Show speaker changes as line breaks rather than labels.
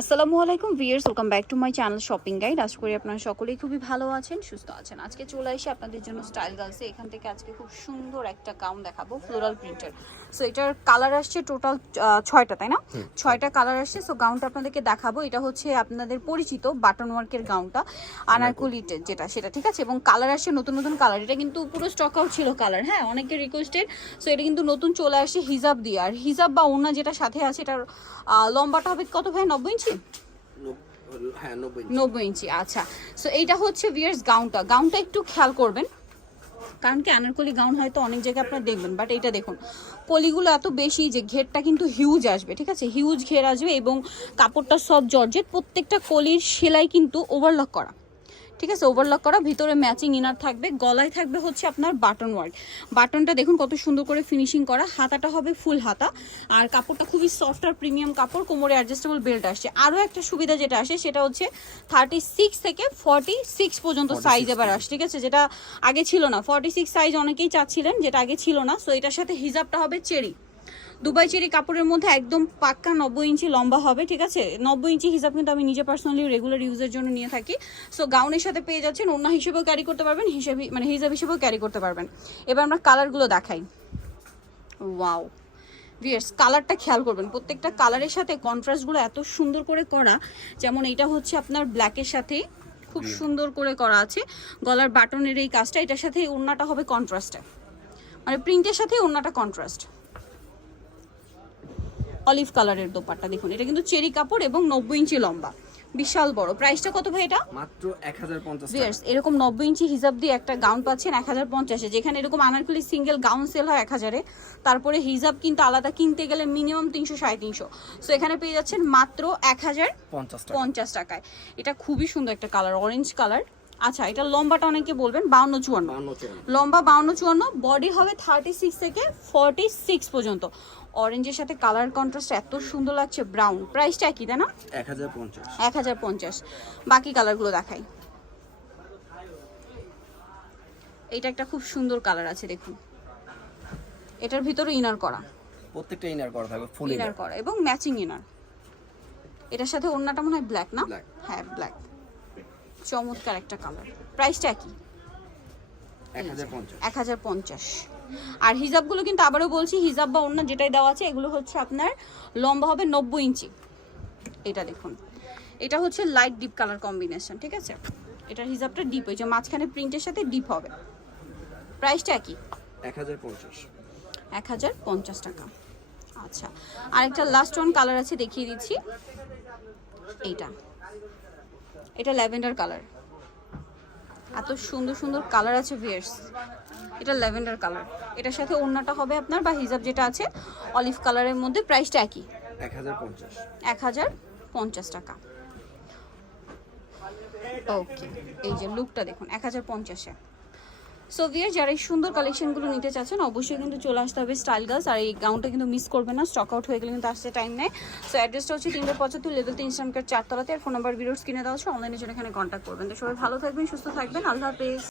আসসালামু আলাইকুম viewers welcome back to my channel shopping guide. আশা করি আপনারা সকলেই খুবই ভালো আছেন, সুস্থ আছেন। আজকে চলে এসে আপনাদের জন্য স্টাইল গার্লসে। এখান থেকে আজকে খুব সুন্দর একটা গাউন দেখাবো, ফ্লোরাল প্রিন্টের। সো এটার কালার আসছে টোটাল ছয়টা তাই না? ছয়টা। কালার আসছে সো গাউনটা আপনাদেরকে দেখাবো। এটা হচ্ছে আপনাদের পরিচিত বাটন ওয়ার্কের গাউনটা আনারকুলিটের যেটা সেটা ঠিক আছে? এবং কালার আসছে নতুন নতুন কালার এটা কিন্তু পুরো স্টক আউট ছিল কালার হ্যাঁ? অনেকের রিকোয়েস্টেড সো এটা কিন্তু নতুন চলে আসছে হিজাব দিয়ে। আর হিজাব বা ওনা যেটা সাথে আছে এটার লম্বাটা হবে কত ভাই? নব্বই ইঞ্চি?
হ্যাঁ নব্বই ইঞ্চি।
নব্বই ইঞ্চি আচ্ছা। সো এইটা হচ্ছে ভিয়ার্স গাউনটা গাউনটা একটু খেয়াল করবেন। কারণ কি আনারকলি গাউন হয়তো অনেক জায়গায় আপনারা দেখবেন বাট এইটা দেখুন। কলিগুলো এত বেশি যে ঘেরটা কিন্তু হিউজ আসবে, ঠিক আছে? হিউজ ঘের আসবে এবং কাপড়টা সব জর্জেট, প্রত্যেকটা কলির সেলাই কিন্তু ওভারলক করা। ঠিক আছে ওভারলক করা ভিতরে ম্যাচিং ইনার থাকবে গলায় থাকবে হচ্ছে আপনার বাটন ওয়ার্ক বাটনটা দেখুন কত সুন্দর করে ফিনিশিং করা হাতাটা হবে ফুল হাতা। আর কাপড়টা খুবই সফট আর প্রিমিয়াম কাপড় কোমরে অ্যাডজাস্টেবল বেল্ট আসছে। আরও একটা সুবিধা যেটা আসে সেটা হচ্ছে থার্টি সিক্স থেকে ফর্টি সিক্স পর্যন্ত সাইজ এবার আসে ঠিক আছে? যেটা আগে ছিল না। ফর্টি সিক্স সাইজ অনেকেই চাচ্ছিলেন যেটা আগে ছিল না। সো এটার সাথে হিজাবটা হবে চেরি দুবাই চেরি কাপড়ের মধ্যে একদম পাক্কা নব্বই ইঞ্চি লম্বা হবে ঠিক আছে? নব্বই ইঞ্চি হিসাব কিন্তু আমি নিজে পার্সোনালি রেগুলার ইউজের জন্য নিয়ে থাকি। সো গাউনের সাথে পেয়ে যাচ্ছেন অন্য হিসেবেও ক্যারি করতে পারবেন হিসেবে মানে হিসাব হিসেবেও ক্যারি করতে পারবেন। এবার আমরা কালারগুলো দেখাই। ওয়াও ভিয়ার্স কালারটা খেয়াল করবেন প্রত্যেকটা কালারের সাথে কন্ট্রাস্টগুলো এত সুন্দর করে করা যেমন এটা হচ্ছে আপনার ব্ল্যাকের সাথে খুব সুন্দর করে করা আছে। গলার বাটনের এই কাজটা এটার সাথে ওড়নাটা হবে কন্ট্রাস্টে মানে প্রিন্টের সাথে ওড়নাটা কন্ট্রাস্ট অলিভ কালারের দোপাট্টা দেখুন। এটা কিন্তু চেরি কাপড় এবং নব্বই ইঞ্চি লম্বা। বিশাল বড়। প্রাইসটা কত ভাই এটা?
মাত্র এক হাজার পঞ্চাশ
এরকম নব্বই ইঞ্চি হিসাব দিয়ে একটা গাউন পাচ্ছেন এক হাজার পঞ্চাশে। যেখানে এরকম আনারকুলি সিঙ্গেল গাউন সেল হয় এক হাজারে। তারপরে হিজাব কিন্তু আলাদা কিনতে গেলে মিনিমাম তিনশো সাড়ে তিনশো। সো এখানে পেয়ে যাচ্ছেন মাত্র এক হাজার
পঞ্চাশ টাকা।
পঞ্চাশ টাকায়। এটা খুবই সুন্দর একটা কালার অরেঞ্জ কালার আচ্ছা এটা লম্বাটা অনেকে বলবেন বাউন্ন চুয়ান্ন। লম্বা বাউন্ন চুয়ান্ন বডি হবে থার্টি সিক্স থেকে ফর্টি সিক্স পর্যন্ত। অরেঞ্জের সাথে কালার কন্ট্রাস্ট এত সুন্দর লাগছে ব্রাউন প্রাইসটা একই তাই না?
এক হাজার পঞ্চাশ।
বাকি কালারগুলো দেখাই। এটা একটা খুব সুন্দর কালার আছে দেখুন। এটার ভিতরে ইনার করা।
প্রত্যেকটা ইনার করা থাকবে ফুল
ইনার করা এবং ম্যাচিং ইনার এটার সাথে ওড়নাটা মনে হয় ব্ল্যাক না? হ্যাঁ ব্ল্যাক চমৎকার একটা কালার প্রাইসটা কি
এক হাজার পঞ্চাশ।
আর হিজাবগুলো কিন্তু আবারও বলছি হিজাব বা অন্য যেটাই দেওয়া আছে এগুলো হচ্ছে আপনার লম্বা হবে নব্বই ইঞ্চি। এটা দেখুন। এটা হচ্ছে লাইট ডিপ কালার কম্বিনেশন ঠিক আছে? এটার হিজাবটা ডিপ ওই যে মাঝখানে প্রিন্টের সাথে ডিপ হবে। প্রাইসটা একই।
এক হাজার পঞ্চাশ।
এক হাজার পঞ্চাশ টাকা। আচ্ছা। আরেকটা লাস্ট ওয়ান কালার আছে দেখিয়ে দিচ্ছি। এইটা। এটা ল্যাভেন্ডার কালার। এত সুন্দর সুন্দর কালার আছে ভিয়ার্স। এটা ল্যাভেন্ডার কালার। এটার সাথে ওড়নাটা হবে আপনার বা হিজাব যেটা আছে অলিভ কালারের মধ্যে প্রাইসটা একই।
এক হাজার পঞ্চাশ।
এক হাজার পঞ্চাশ টাকা। ওকে এই যে লুকটা দেখুন এক হাজার পঞ্চাশে। সো ভিয়ার যারা এই সুন্দর কালেকশনগুলো নিতে চাচ্ছেন, অবশ্যই কিন্তু চলে আসতে হবে স্টাইল গার্লস আর এই গাউনটা কিন্তু মিস করবে না স্টক আউট হয়ে গেলে কিন্তু আসতে টাইম নেয় সো অ্যাড্রেসটা হচ্ছে তিনটে পঁচাত্তর লেভেল তিন ইসলামকার চারতলাতে, আর ফোন নাম্বার ভিডিওস কিনে দেওয়া হচ্ছে অনলাইনে জন্য এখানে কন্ট্যাক্ট করবেন। তো সবাই ভালো থাকবেন, সুস্থ থাকবেন, আল্লাহ হাফেজ।